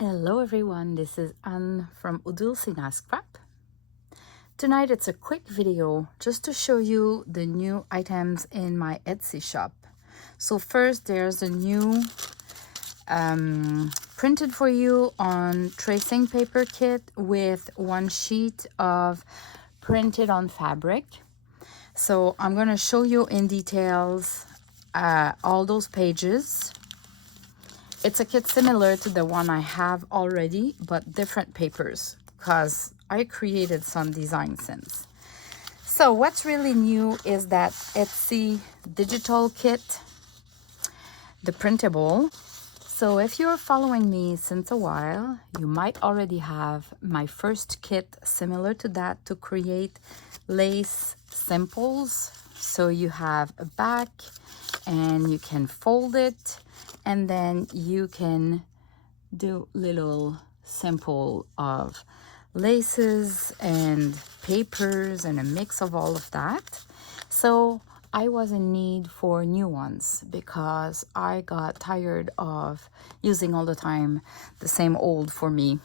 Hello everyone, this is Anne from Ödulcina Scrap. Tonight it's a quick video just to show you the new items in my Etsy shop. So first there's a new printed for you on tracing paper kit with one sheet of printed on fabric. So I'm going to show you in details all those pages. It's a kit similar to the one I have already, but different papers because I created some design since. So what's really new is that Etsy digital kit, the printable. So if you're following me since a while, you might already have my first kit similar to that to create lace simples. So you have a back and you can fold it, and then you can do little simple of laces and papers and a mix of all of that. So I was in need for new ones because I got tired of using all the time the same old for me.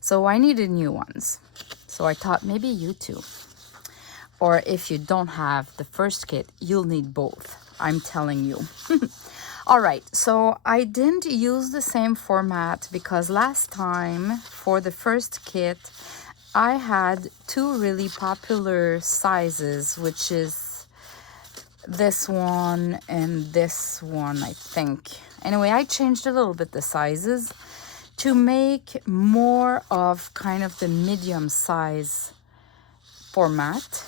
So I needed new ones. So I thought maybe you too. Or if you don't have the first kit, you'll need both. I'm telling you. All right, so I didn't use the same format because last time for the first kit, I had two really popular sizes, which is this one and this one, I think. Anyway, I changed a little bit the sizes to make more of kind of the medium size format.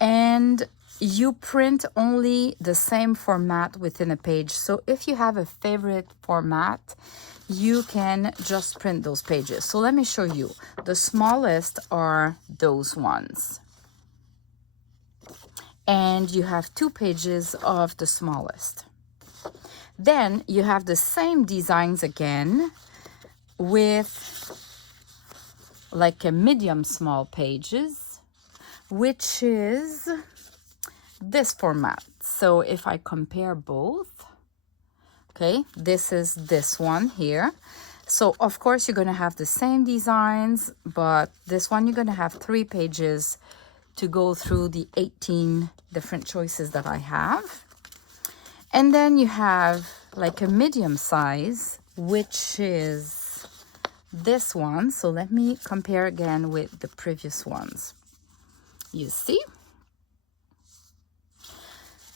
And you print only the same format within a page. So if you have a favorite format, you can just print those pages. So let me show you. The smallest are those ones. And you have 2 pages of the smallest. Then you have the same designs again with like a medium small pages, which is this format. So if I compare both, okay, this is this one here. So of course you're going to have the same designs, but this one you're going to have 3 pages to go through the 18 different choices that I have. And then you have like a medium size, which is this one. So let me compare again with the previous ones. You see?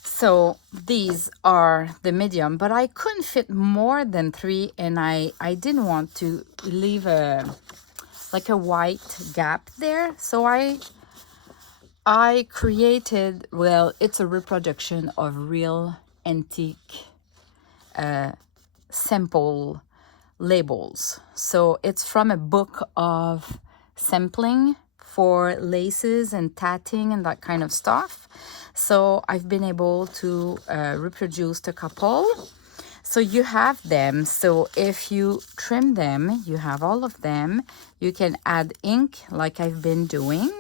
So these are the medium, but I couldn't fit more than 3, and I didn't want to leave a white gap there. So I created, well, it's a reproduction of real antique simple labels. So it's from a book of sampling for laces and tatting and that kind of stuff. So I've been able to reproduce a couple. So you have them. So if you trim them, you have all of them. You can add ink like I've been doing.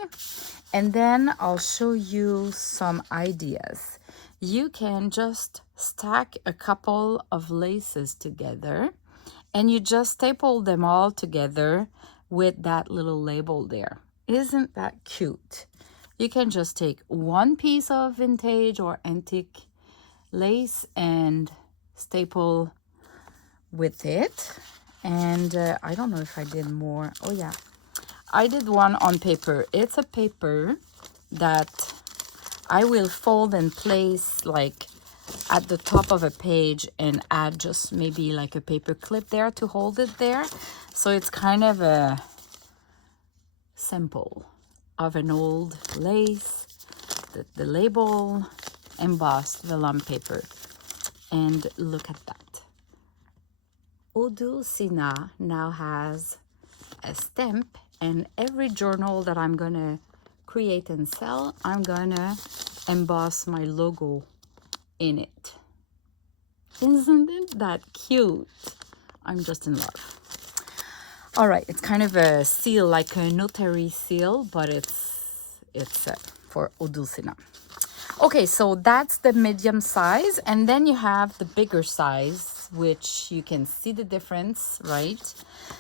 And then I'll show you some ideas. You can just stack a couple of laces together and you just staple them all together with that little label there. Isn't that cute? You can just take one piece of vintage or antique lace and staple with it. And I don't know if I did more. Oh yeah, I did one on paper. It's a paper that I will fold and place like at the top of a page and add just maybe like a paper clip there to hold it there. So it's kind of a sample of an old lace, the label embossed vellum paper. And look at that. Odulcina now has a stamp, and every journal that I'm gonna create and sell, I'm gonna emboss my logo in it. Isn't it that cute? I'm just in love. All right, it's kind of a seal, like a notary seal, but it's for Odulcina. Okay, so that's the medium size, and then you have the bigger size, which you can see the difference, right?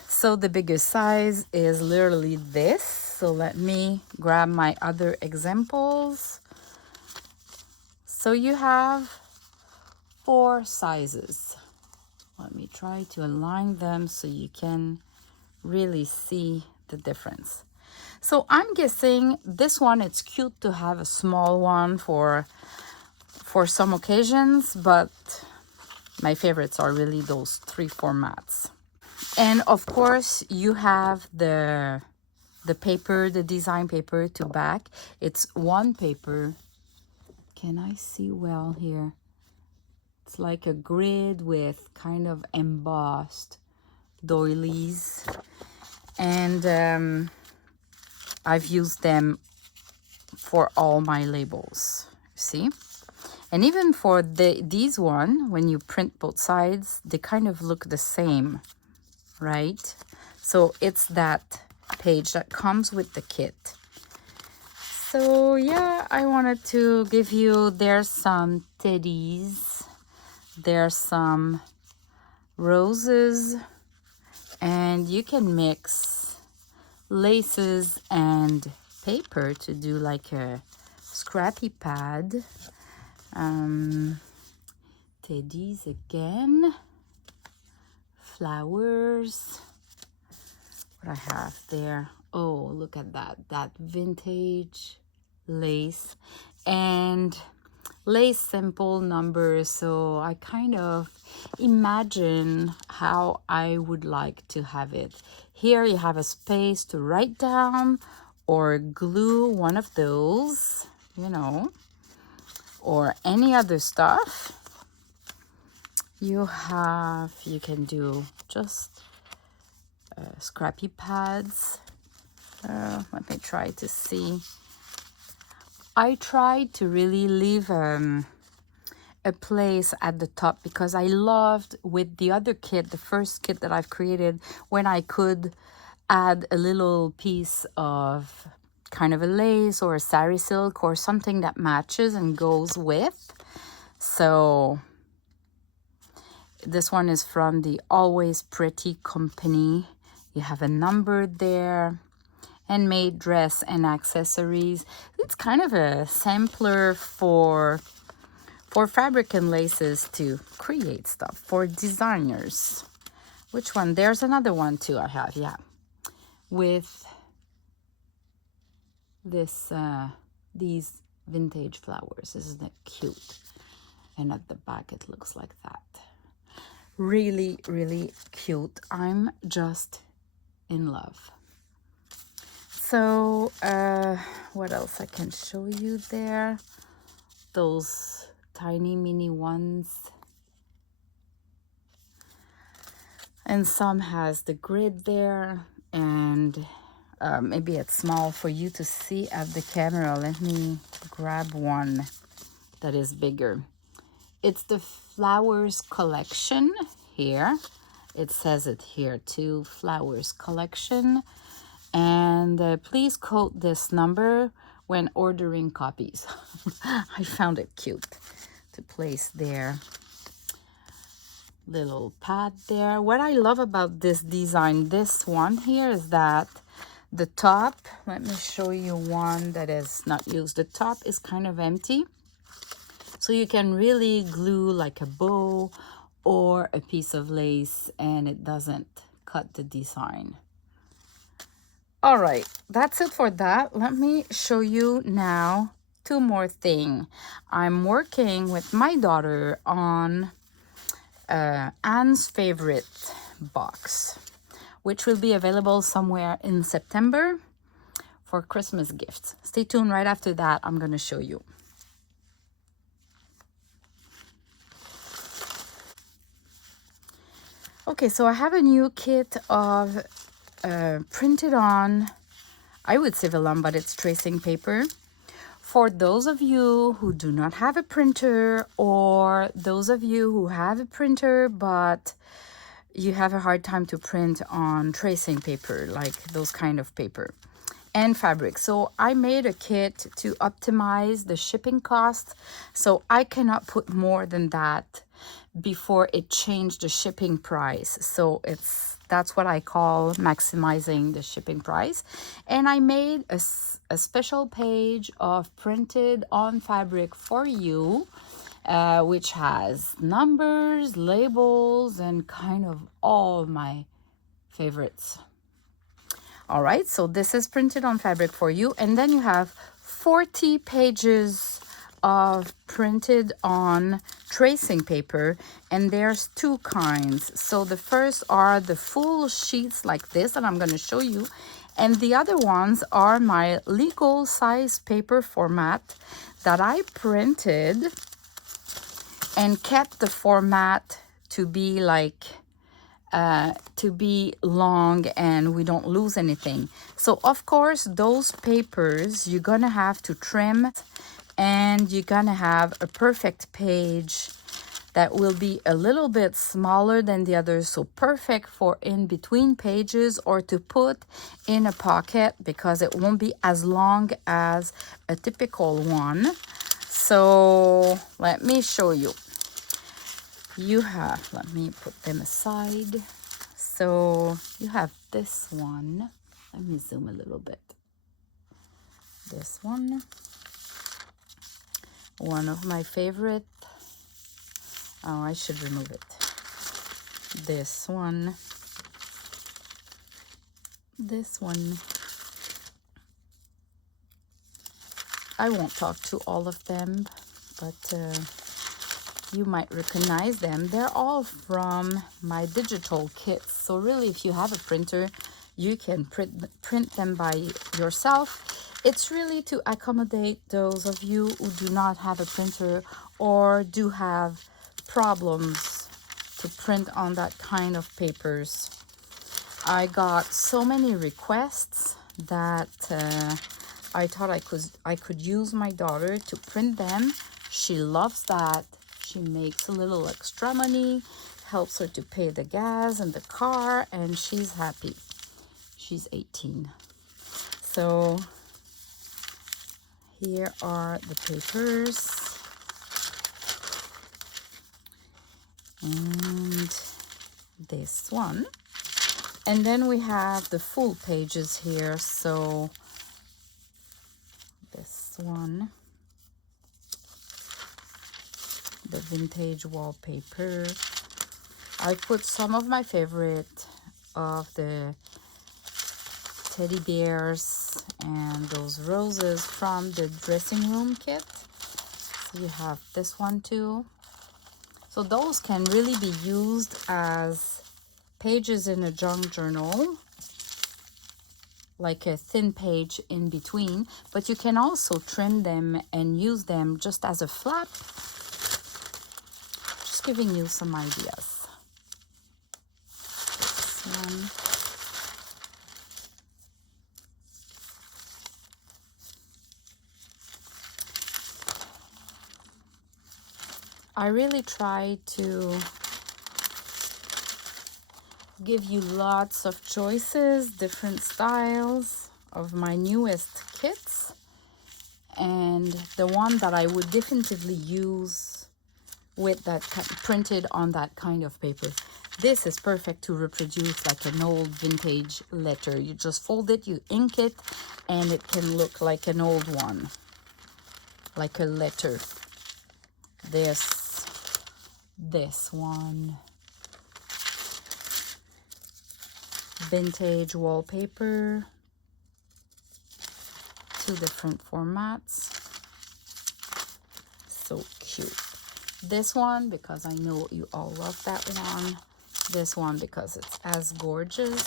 So the biggest size is literally this. So let me grab my other examples. So you have 4 sizes. Let me try to align them so you can really see the difference. So I'm guessing this one, it's cute to have a small one for some occasions, but my favorites are really those 3 formats. And of course you have the paper, the design paper to back. It's one paper. Can I see well here? It's like a grid with kind of embossed doilies, and I've used them for all my labels, see? And even for these one, when you print both sides, they kind of look the same, right? So it's that page that comes with the kit. So yeah, I wanted to give you, there's some teddies, there's some roses, and you can mix laces and paper to do like a scrappy pad. Teddies again, flowers. What I have there, oh, look at that vintage lace, and lace simple numbers. So I kind of imagine how I would like to have it. Here you have a space to write down or glue one of those, you know, or any other stuff. You can do just scrappy pads. Let me try to see. I tried to really leave a place at the top because I loved with the other kit, the first kit that I've created, when I could add a little piece of kind of a lace or a sari silk or something that matches and goes with. So this one is from the Always Pretty company. You have a number there, handmade dress and accessories. It's kind of a sampler for fabric and laces to create stuff for designers. Which one? There's another one too I have, yeah, with this these vintage flowers. Isn't it cute? And at the back it looks like that. Really, really cute. I'm just in love. So what else I can show you there? Those tiny mini ones, and some has the grid there, and maybe it's small for you to see at the camera. Let me grab one that is bigger. It's the flowers collection here. It says it here too, flowers collection. And please quote this number when ordering copies. I found it cute to place there. Little pad there. What I love about this design, this one here, is that the top, let me show you one that is not used. The top is kind of empty. So you can really glue like a bow or a piece of lace and it doesn't cut the design. All right, that's it for that. Let me show you now 2 more things. I'm working with my daughter on Anne's favorite box, which will be available somewhere in September for Christmas gifts. Stay tuned. Right after that, I'm going to show you. Okay, so I have a new kit of printed on, I would say vellum, but it's tracing paper. For those of you who do not have a printer, or those of you who have a printer but you have a hard time to print on tracing paper, like those kind of paper and fabric. So I made a kit to optimize the shipping cost. So I cannot put more than that before it changed the shipping price. So that's what I call maximizing the shipping price. And I made a special page of printed on fabric for you, which has numbers, labels, and kind of all my favorites. All right, so this is printed on fabric for you. And then you have 40 pages of printed on tracing paper, and there's two kinds. So the first are the full sheets like this, and I'm going to show you. And the other ones are my legal size paper format that I printed and kept the format to be like to be long and we don't lose anything. So of course those papers you're gonna have to trim, and you're gonna have a perfect page that will be a little bit smaller than the others, so perfect for in between pages or to put in a pocket because it won't be as long as a typical one. So let me show you. You have, let me put them aside. So you have this one. Let me zoom a little bit. This one of my favorite. Oh, I should remove it. This one. I won't talk to all of them, but you might recognize them. They're all from my digital kits. So really, if you have a printer, you can print them by yourself. It's really to accommodate those of you who do not have a printer or do have problems to print on that kind of papers. I got so many requests that I thought I could use my daughter to print them. She loves that. She makes a little extra money, helps her to pay the gas and the car, and she's happy. She's 18. So here are the papers. And this one. And then we have the full pages here. So this one. The vintage wallpaper. I put some of my favorite of the teddy bears and those roses from the dressing room kit. So you have this one too. So those can really be used as pages in a junk journal, like a thin page in between, but you can also trim them and use them just as a flap. Just giving you some ideas. This one. I really try to give you lots of choices, different styles of my newest kits, and the one that I would definitively use with that printed on that kind of paper. This is perfect to reproduce like an old vintage letter. You just fold it, you ink it, and it can look like an old one, like a letter. This one. Vintage wallpaper. 2 different formats. So cute. This one because I know you all love that one. This one because it's as gorgeous.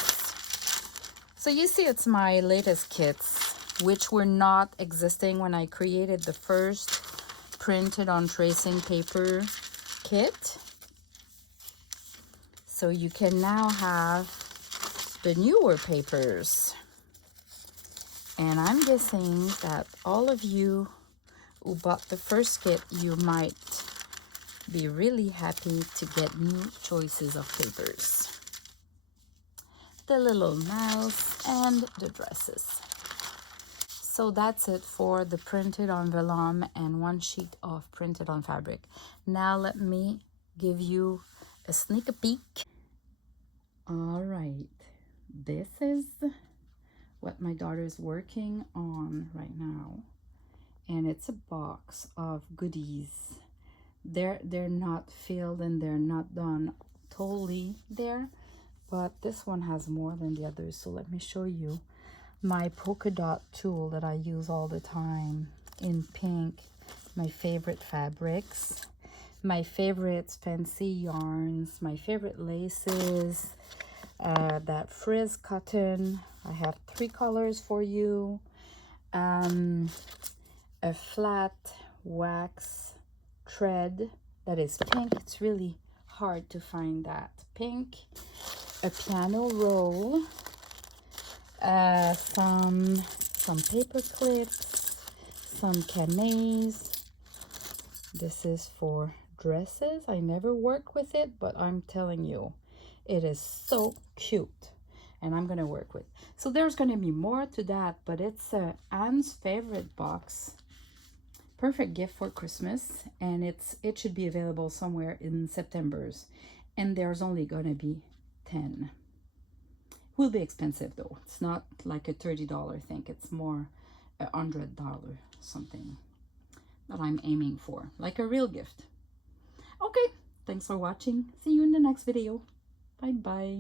So you see, it's my latest kits, which were not existing when I created the first printed on tracing paper kit. So you can now have the newer papers. And I'm guessing that all of you who bought the first kit, you might be really happy to get new choices of papers. The little mouse and the dresses. So that's it for the printed on vellum and 1 sheet of printed on fabric. Now let me give you a sneak peek. All right, this is what my daughter is working on right now, and it's a box of goodies. They're not filled and they're not done totally there, but this one has more than the others. So let me show you my polka dot tool that I use all the time in pink, my favorite fabrics, my favorite fancy yarns, my favorite laces, that frizz cotton. I have 3 colors for you. A flat wax thread that is pink. It's really hard to find that pink. A piano roll, some paper clips, some cameys. This is for dresses. I never work with it, but I'm telling you, it is so cute, and I'm gonna work with. So there's gonna be more to that, but it's Anne's favorite box. Perfect gift for Christmas, and it should be available somewhere in September's, and there's only gonna be 10. Will be expensive though. It's not like a $30 thing. It's more $100 something that I'm aiming for, like a real gift. Okay, thanks for watching. See you in the next video. Bye bye.